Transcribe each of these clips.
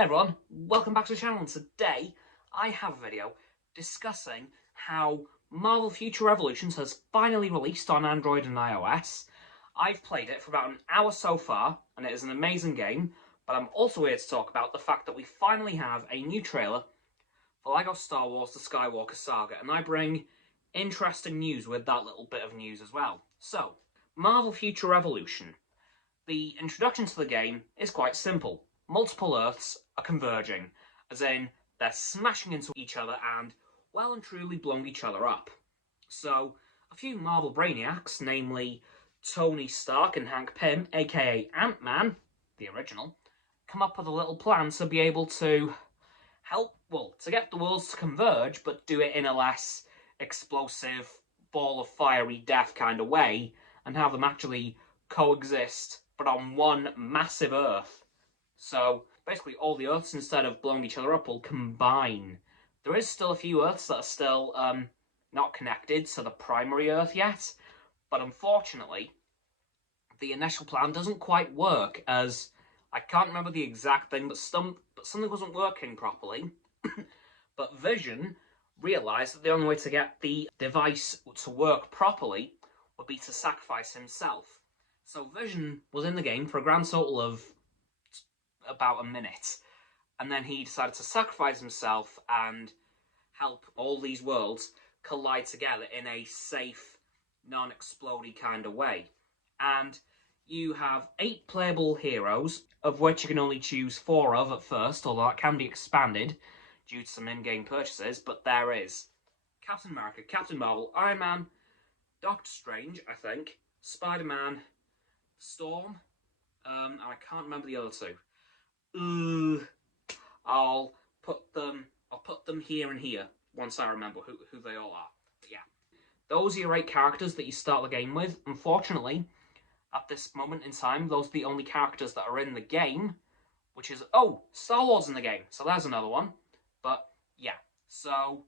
Hey everyone, welcome back to the channel, and today I have a video discussing how Marvel Future Revolutions has finally released on Android and iOS. I've played it for about an hour so far, and it is an amazing game, but I'm also here to talk about the fact that we finally have a new trailer for LEGO Star Wars The Skywalker Saga, and I bring interesting news with that little bit of news as well. So, Marvel Future Revolution. The introduction to the game is quite simple. Multiple Earths are converging, as in they're smashing into each other and well and truly blowing each other up. So, a few Marvel brainiacs, namely Tony Stark and Hank Pym, aka Ant-Man, the original, come up with a little plan to be able to help, to get the worlds to converge, but do it in a less explosive, ball of fiery death kind of way, and have them actually coexist, but on one massive Earth. So, basically all the Earths, instead of blowing each other up, will combine. There is still a few Earths that are still not connected to the primary Earth yet, but unfortunately, the initial plan doesn't quite work, as I can't remember the exact thing, but something wasn't working properly. But Vision realised that the only way to get the device to work properly would be to sacrifice himself. So Vision was in the game for a grand total of about a minute, and then he decided to sacrifice himself and help all these worlds collide together in a safe, non-explodey kind of way. And you have 8 playable heroes, of which you can only choose 4 of at first, although that can be expanded due to some in-game purchases, but there is Captain America, Captain Marvel, Iron Man, Doctor Strange, I think, Spider-Man, Storm, and I can't remember the other 2. I'll put them here and here once I remember who they all are. But yeah, those are your 8 characters that you start the game with. Unfortunately, at this moment in time, those are the only characters that are in the game, which is, Star Wars in the game, so there's another one. But yeah, so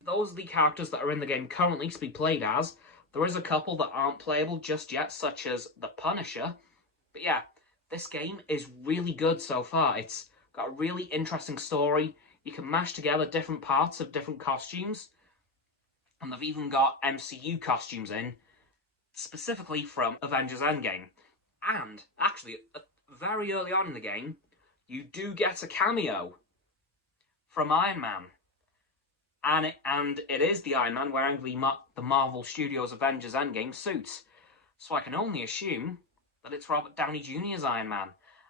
those are the characters that are in the game currently to be played as. There is a couple that aren't playable just yet, such as the Punisher. But yeah, this game is really good so far. It's got a really interesting story. You can mash together different parts of different costumes. And they've even got MCU costumes in, specifically from Avengers Endgame. And, actually, very early on in the game, you do get a cameo from Iron Man. And it is the Iron Man wearing the Marvel Studios Avengers Endgame suit. So I can only assume that it's Robert Downey Jr.'s Iron Man.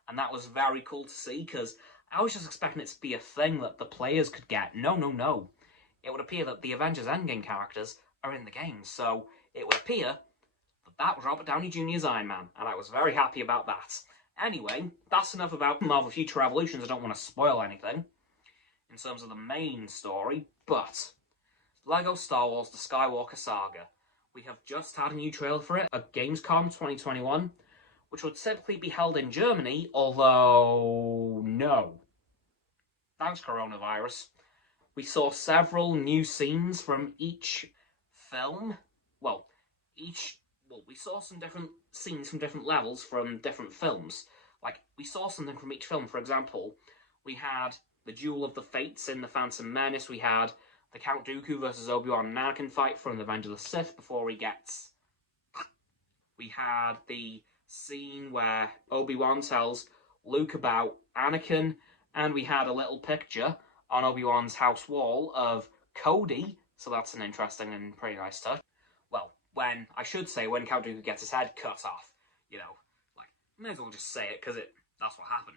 And that was very cool to see, because I was just expecting it to be a thing that the players could get. No. It would appear that the Avengers Endgame characters are in the game, so it would appear that was Robert Downey Jr.'s Iron Man, and I was very happy about that. Anyway, that's enough about Marvel Future Revolutions. I don't want to spoil anything in terms of the main story, but LEGO Star Wars The Skywalker Saga. We have just had a new trailer for it at Gamescom 2021, which would typically be held in Germany, although no. Thanks, coronavirus. We saw several new scenes from each film. We saw some different scenes from different levels from different films. Like, we saw something from each film. For example, we had the Duel of the Fates in The Phantom Menace. We had the Count Dooku versus Obi-Wan and Anakin fight from The Revenge of the Sith before he gets... We had the scene where Obi-Wan tells Luke about Anakin, and we had a little picture on Obi-Wan's house wall of Cody, so that's an interesting and pretty nice touch. Well, when Count Dooku gets his head cut off, may as well just say it, because that's what happened.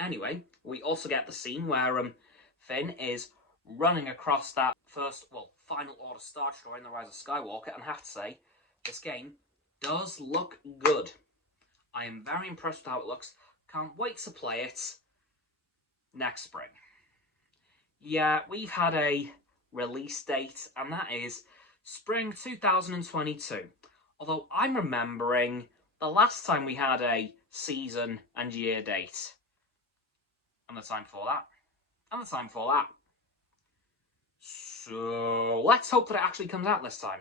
Anyway, we also get the scene where Finn is running across that Final Order Star Destroyer in The Rise of Skywalker, and I have to say, this game does look good. I am very impressed with how it looks. Can't wait to play it next spring. Yeah, we've had a release date, and that is spring 2022. Although I'm remembering the last time we had a season and year date. And the time before that. And the time before that. So let's hope that it actually comes out this time.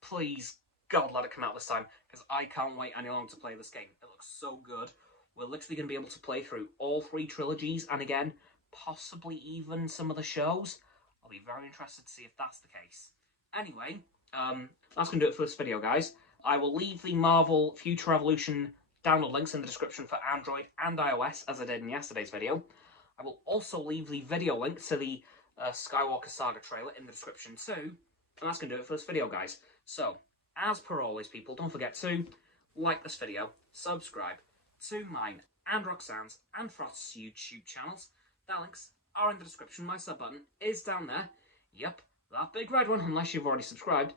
Please, God, let it come out this time, because I can't wait any longer to play this game. It looks so good. we're literally going to be able to play through all 3 trilogies, and again, possibly even some of the shows. I'll be very interested to see if that's the case. Anyway, that's going to do it for this video, guys. I will leave the Marvel Future Revolution download links in the description for Android and iOS, as I did in yesterday's video. I will also leave the video link to the Skywalker Saga trailer in the description too. And that's going to do it for this video, guys. So, as per always, people, don't forget to like this video, subscribe to mine and Roxanne's and Frost's YouTube channels. Their links are in the description. My sub button is down there. Yep, that big red one, unless you've already subscribed.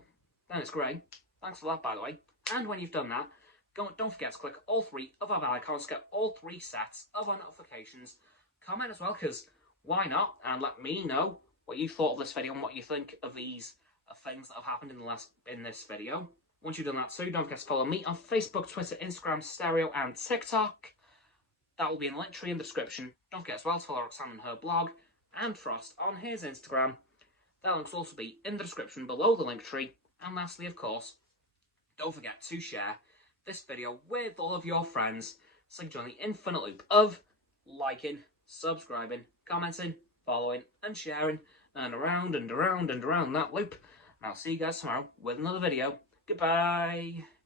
Then it's grey. Thanks for that, by the way. And when you've done that, don't forget to click all 3 of our bell icons, get all 3 sets of our notifications. Comment as well, because why not? And let me know what you thought of this video and what you think of these things that have happened in this video. Once you've done that too, don't forget to follow me on Facebook, Twitter, Instagram, Stereo, and TikTok. That will be in the link tree in the description. Don't forget as well to follow Roxanne on her blog and Frost on his Instagram. That links will also be in the description below the link tree. And lastly, of course, don't forget to share this video with all of your friends so you can join the infinite loop of liking, subscribing, commenting, following, and sharing, and around and around and around that loop. And I'll see you guys tomorrow with another video. Goodbye!